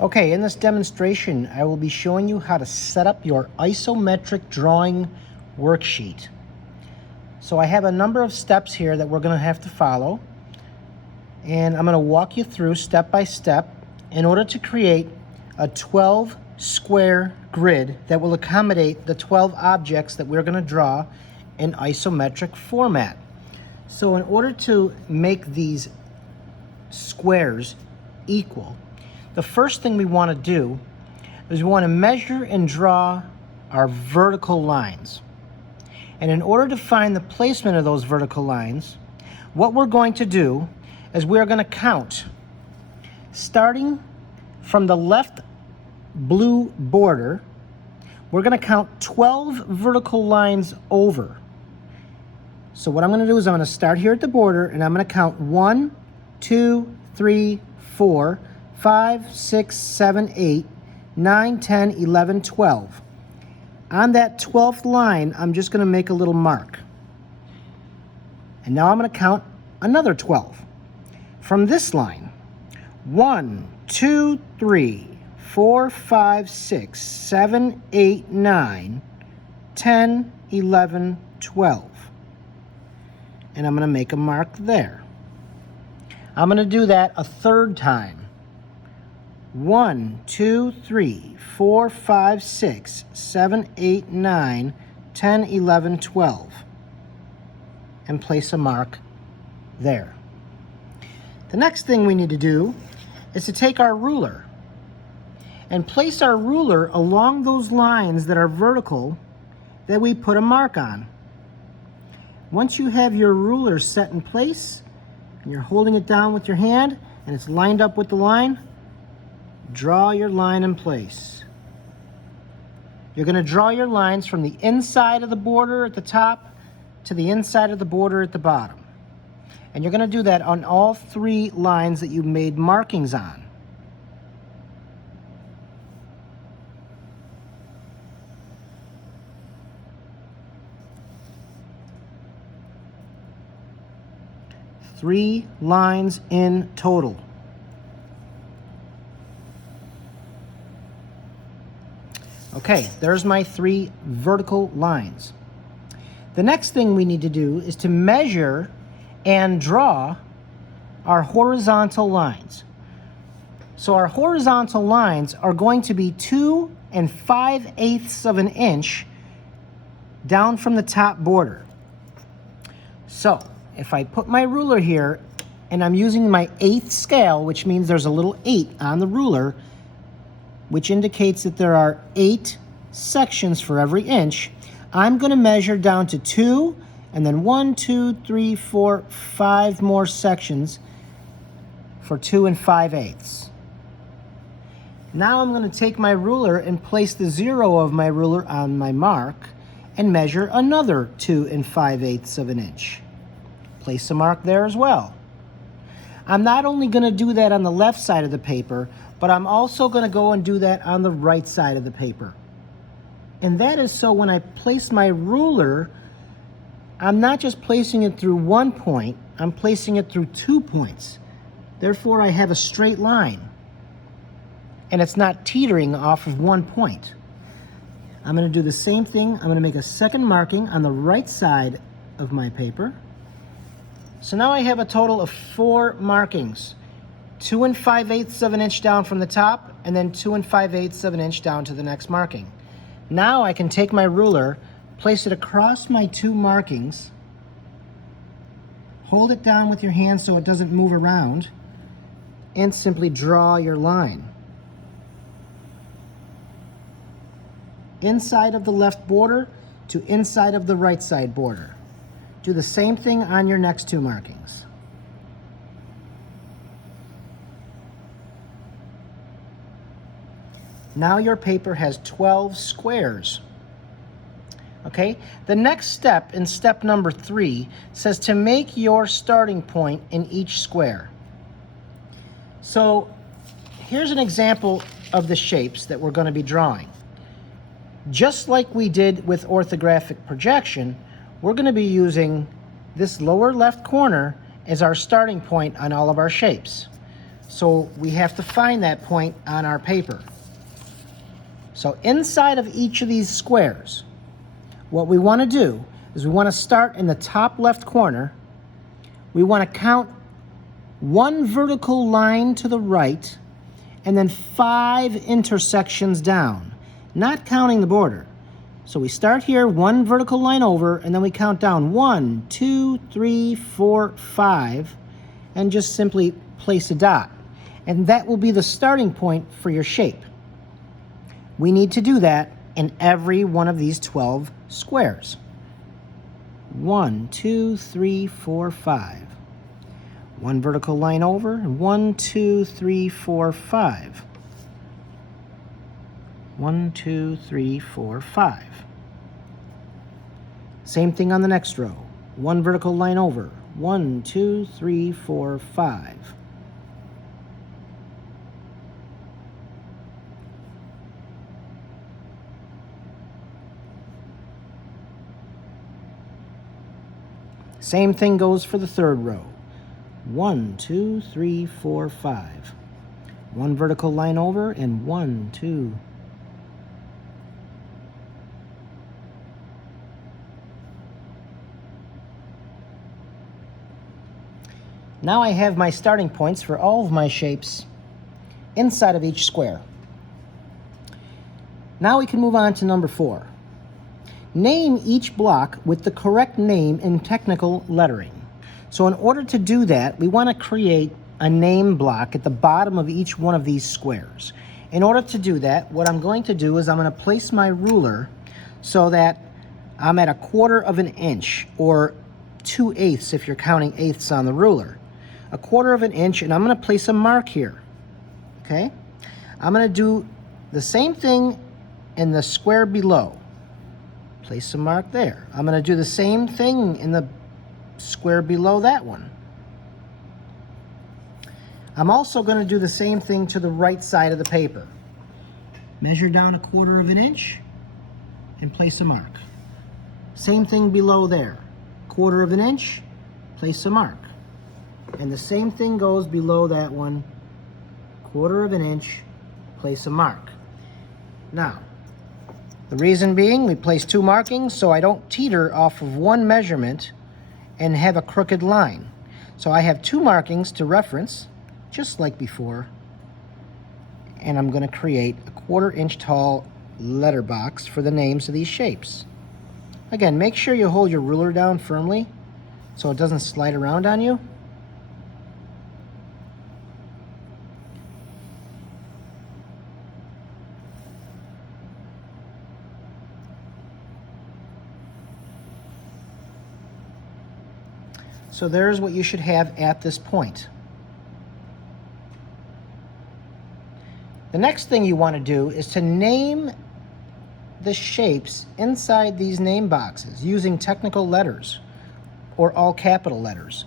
Okay, in this demonstration, I will be showing you how to set up your isometric drawing worksheet. So I have a number of steps here that we're going to have to follow, and I'm going to walk you through step by step in order to create a 12 square grid that will accommodate the 12 objects that we're going to draw in isometric format. So in order to make these squares equal, the first thing we want to do is we want to measure and draw our vertical lines. And in order to find the placement of those vertical lines, what we're going to do is we're going to count, starting from the left blue border, we're going to count 12 vertical lines over. So what I'm going to do is I'm going to start here at the border, and I'm going to count 1, 2, 3, 4, 5, 6, 7, 8, 9, 10, 11, 12. On that 12th line, I'm just going to make a little mark. And now I'm going to count another 12. From this line, 1, 2, 3, 4, 5, 6, 7, 8, 9, 10, 11, 12. And I'm going to make a mark there. I'm going to do that a third time. 1, 2, 3, 4, 5, 6, 7, 8, 9, 10, 11, 12. And place a mark there. The next thing we need to do is to take our ruler and place our ruler along those lines that are vertical that we put a mark on. Once you have your ruler set in place and you're holding it down with your hand and it's lined up with the line, draw your line in place. You're going to draw your lines from the inside of the border at the top to the inside of the border at the bottom. And you're going to do that on all 3 lines that you made markings on. Three lines in total. Okay, there's my 3 vertical lines. The next thing we need to do is to measure and draw our horizontal lines. So our horizontal lines are going to be 2 5/8 of an inch down from the top border. So if I put my ruler here and I'm using my 1/8 scale, which means there's a little 8 on the ruler, which indicates that there are 8 sections for every inch, I'm going to measure down to 2, and then 1, 2, 3, 4, 5 more sections for 2 5/8. Now I'm going to take my ruler and place the 0 of my ruler on my mark and measure another 2 5/8 of an inch. Place a mark there as well. I'm not only going to do that on the left side of the paper, but I'm also going to go and do that on the right side of the paper. And that is so when I place my ruler, I'm not just placing it through one point, I'm placing it through 2 points. Therefore, I have a straight line. And it's not teetering off of one point. I'm going to do the same thing. I'm going to make a second marking on the right side of my paper. So now I have a total of 4 markings. 2 5/8 of an inch down from the top, and then 2 5/8 of an inch down to the next marking. Now I can take my ruler, place it across my 2 markings, hold it down with your hand so it doesn't move around, and simply draw your line. Inside of the left border to inside of the right side border. Do the same thing on your next 2 markings. Now your paper has 12 squares. Okay, the next step in step number 3 says to make your starting point in each square. So here's an example of the shapes that we're going to be drawing. Just like we did with orthographic projection, we're going to be using this lower left corner as our starting point on all of our shapes. So we have to find that point on our paper. So inside of each of these squares, what we want to do is we want to start in the top left corner. We want to count one vertical line to the right and then 5 intersections down, not counting the border. So we start here, one vertical line over, and then we count down 1, 2, 3, 4, 5, and just simply place a dot. And that will be the starting point for your shape. We need to do that in every one of these 12 squares. 1, 2, 3, 4, 5. One vertical line over, 1, 2, 3, 4, 5. 1, 2, 3, 4, 5. Same thing on the next row. One vertical line over, 1, 2, 3, 4, 5. Same thing goes for the third row. 1, 2, 3, 4, 5. One vertical line over and 1, 2. Now I have my starting points for all of my shapes inside of each square. Now we can move on to number 4. Name each block with the correct name in technical lettering. So in order to do that, we want to create a name block at the bottom of each one of these squares. In order to do that, what I'm going to do is I'm going to place my ruler so that I'm at 1/4 of an inch, or 2/8 if you're counting eighths on the ruler. 1/4 of an inch, and I'm going to place a mark here. Okay? I'm going to do the same thing in the square below. Place a mark there. I'm going to do the same thing in the square below that one. I'm also going to do the same thing to the right side of the paper. Measure down 1/4 of an inch and place a mark. Same thing below there. 1/4 of an inch, place a mark. And the same thing goes below that one. 1/4 of an inch, place a mark. Now, the reason being, we place 2 markings so I don't teeter off of one measurement and have a crooked line. So I have 2 markings to reference, just like before, and I'm going to create a 1/4 inch tall letter box for the names of these shapes. Again, make sure you hold your ruler down firmly so it doesn't slide around on you. So there's what you should have at this point. The next thing you want to do is to name the shapes inside these name boxes using technical letters or all capital letters.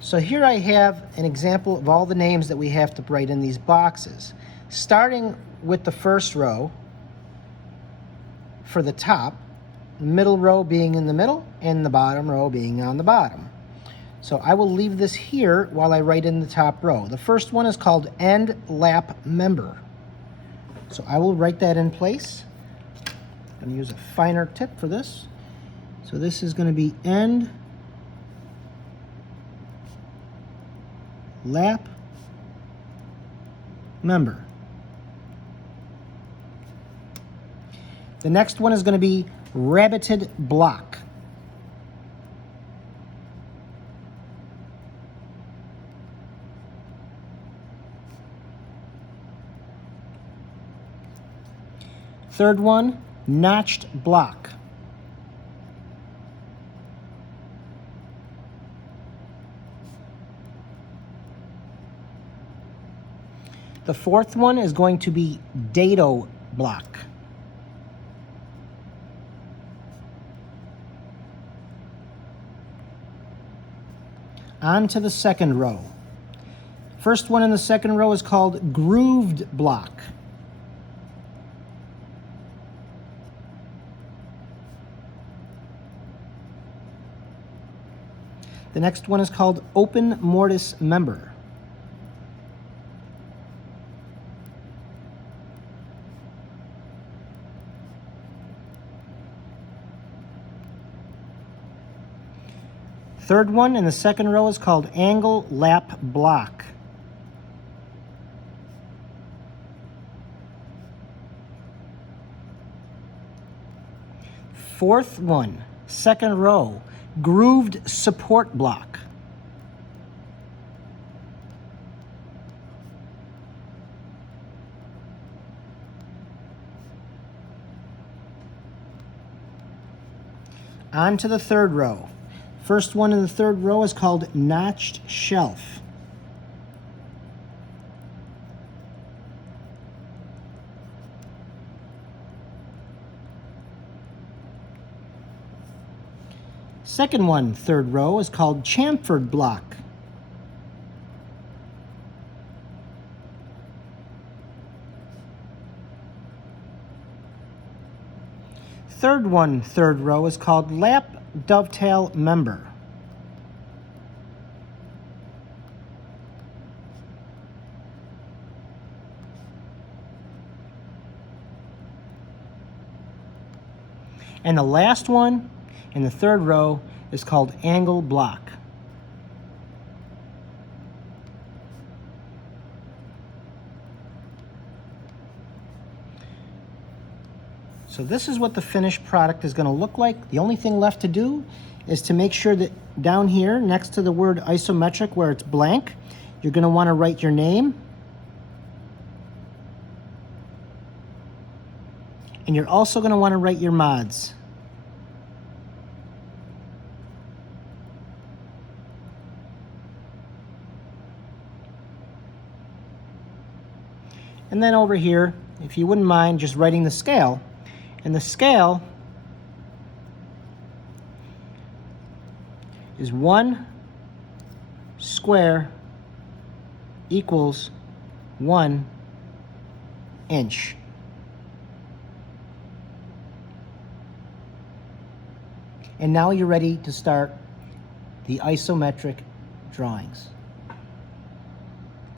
So here I have an example of all the names that we have to write in these boxes. Starting with the first row for the top, middle row being in the middle, and the bottom row being on the bottom. So I will leave this here while I write in the top row. The first one is called End Lap Member. So I will write that in place. I'm going to use a finer tip for this. So this is going to be End Lap Member. The next one is going to be Rabbited Block. Third one, Notched Block. The fourth one is going to be Dado Block. On to the second row. First one in the second row is called Grooved Block. The next one is called Open Mortise Member. third one in the second row is called angle lap block. Fourth one, second row, grooved support block. On to the third row. First one in the third row is called notched shelf. Second one, third row, is called chamfered block. Third one, third row, is called lap dovetail member. And the last one in the third row is called angle block. So this is what the finished product is going to look like. The only thing left to do is to make sure that down here next to the word isometric where it's blank, you're going to want to write your name. And you're also going to want to write your mods. And then over here, if you wouldn't mind just writing the scale. And the scale is 1 square equals 1 inch. And now you're ready to start the isometric drawings.